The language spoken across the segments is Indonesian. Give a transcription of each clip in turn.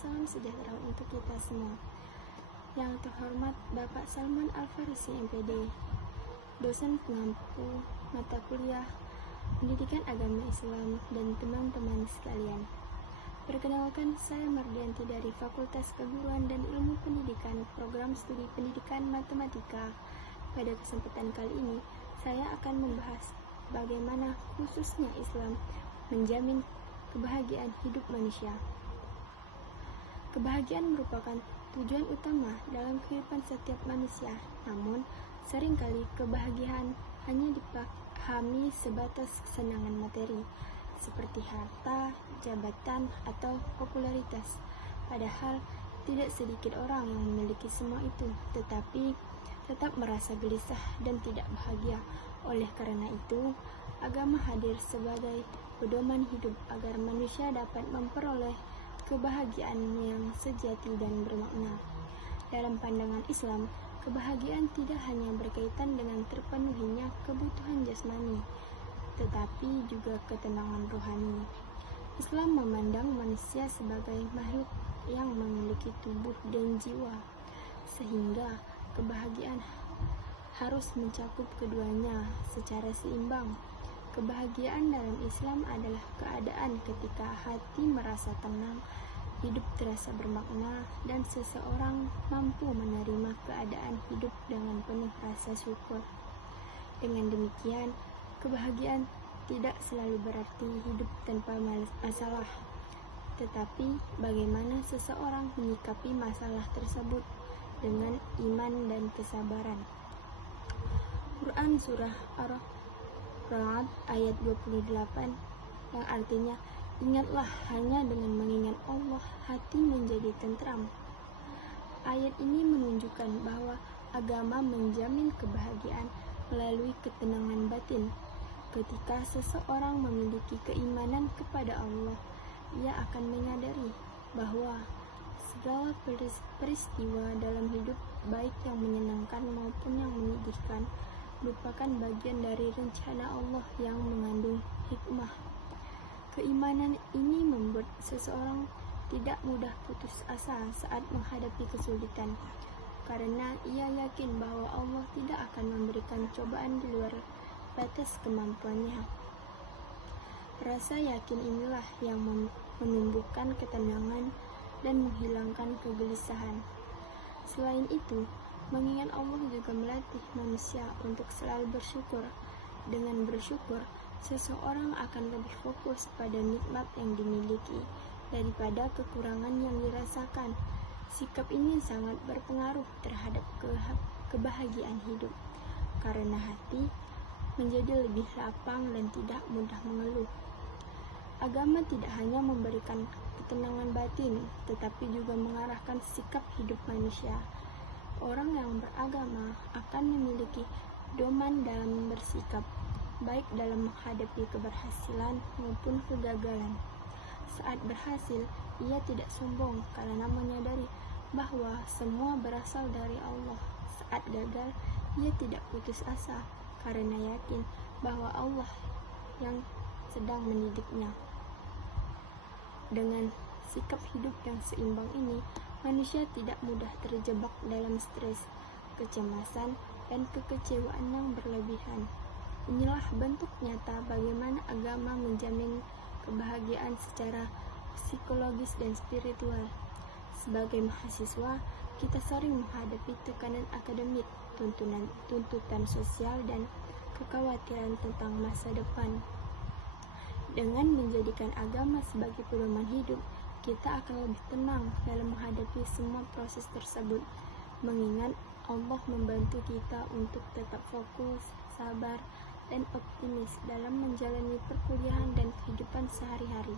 salam sejahtera untuk kita semua. Yang terhormat Bapak Salman Al-Farisi MPD, dosen pengampu mata kuliah Pendidikan Agama Islam, dan teman-teman sekalian. Perkenalkan, saya Mardianti dari Fakultas Keguruan dan Ilmu Pendidikan, Program Studi Pendidikan Matematika. Pada kesempatan kali ini, saya akan membahas bagaimana khususnya Islam menjamin kebahagiaan hidup manusia. Kebahagiaan merupakan tujuan utama dalam kehidupan setiap manusia, namun seringkali kebahagiaan hanya dipahami sebatas kesenangan materi, seperti harta, jabatan, atau popularitas. Padahal tidak sedikit orang yang memiliki semua itu, tetapi tetap merasa gelisah dan tidak bahagia. Oleh karena itu, agama hadir sebagai pedoman hidup agar manusia dapat memperoleh kebahagiaan yang sejati dan bermakna. Dalam pandangan Islam, kebahagiaan tidak hanya berkaitan dengan terpenuhinya kebutuhan jasmani, tetapi juga ketenangan rohani. Islam memandang manusia sebagai makhluk yang memiliki tubuh dan jiwa, sehingga kebahagiaan harus mencakup keduanya secara seimbang. Kebahagiaan dalam Islam adalah keadaan ketika hati merasa tenang, hidup terasa bermakna, dan seseorang mampu menerima keadaan hidup dengan penuh rasa syukur. Dengan demikian, kebahagiaan tidak selalu berarti hidup tanpa masalah, tetapi bagaimana seseorang menyikapi masalah tersebut dengan iman dan kesabaran. Quran Surah Ar-Ra'd ayat 28 yang artinya, ingatlah hanya dengan mengingat Allah hati menjadi tentram. Ayat ini menunjukkan bahwa agama menjamin kebahagiaan melalui ketenangan batin. Ketika seseorang memiliki keimanan kepada Allah, ia akan menyadari bahwa segala peristiwa dalam hidup, baik yang menyenangkan maupun yang menyedihkan, merupakan bagian dari rencana Allah yang mengandung hikmah. Keimanan ini membuat seseorang tidak mudah putus asa saat menghadapi kesulitan, karena ia yakin bahwa Allah tidak akan memberikan cobaan di luar batas kemampuannya. Rasa yakin inilah yang menumbuhkan ketenangan dan menghilangkan kegelisahan. Selain itu, mengingat Allah juga melatih manusia untuk selalu bersyukur. Dengan bersyukur, seseorang akan lebih fokus pada nikmat yang dimiliki daripada kekurangan yang dirasakan. Sikap ini sangat berpengaruh terhadap kebahagiaan hidup, karena hati menjadi lebih lapang dan tidak mudah mengeluh. Agama tidak hanya memberikan ketenangan batin, tetapi juga mengarahkan sikap hidup manusia. Orang yang beragama akan memiliki pedoman dalam bersikap, baik dalam menghadapi keberhasilan maupun kegagalan. Saat berhasil, ia tidak sombong karena menyadari bahwa semua berasal dari Allah. Saat gagal, ia tidak putus asa karena yakin bahwa Allah yang sedang mendidiknya. Dengan sikap hidup yang seimbang ini, manusia tidak mudah terjebak dalam stres, kecemasan, dan kekecewaan yang berlebihan. Inilah bentuk nyata bagaimana agama menjamin kebahagiaan secara psikologis dan spiritual. Sebagai mahasiswa, kita sering menghadapi tekanan akademik, tuntutan sosial, dan kekhawatiran tentang masa depan. Dengan menjadikan agama sebagai pedoman hidup, kita akan lebih tenang dalam menghadapi semua proses tersebut, mengingat Allah membantu kita untuk tetap fokus, sabar, dan optimis dalam menjalani perkuliahan dan kehidupan sehari-hari.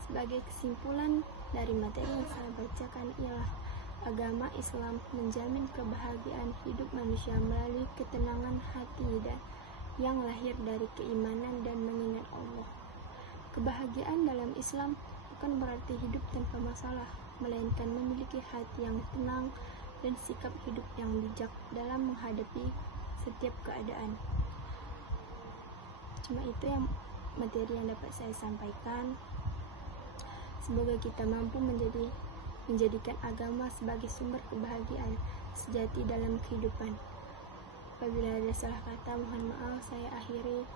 Sebagai kesimpulan dari materi yang saya bacakan ialah agama Islam menjamin kebahagiaan hidup manusia melalui ketenangan hati dan yang lahir dari keimanan dan mengingat Allah. Kebahagiaan dalam Islam bukan berarti hidup tanpa masalah, melainkan memiliki hati yang tenang dan sikap hidup yang bijak dalam menghadapi setiap keadaan. Cuma itu yang materi yang dapat saya sampaikan. Semoga kita mampu menjadikan agama sebagai sumber kebahagiaan sejati dalam kehidupan. Apabila ada salah kata, mohon maaf. Saya akhiri.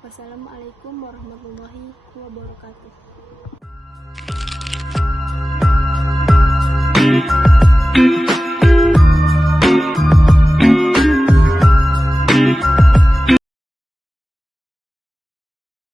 Wassalamualaikum warahmatullahi wabarakatuh.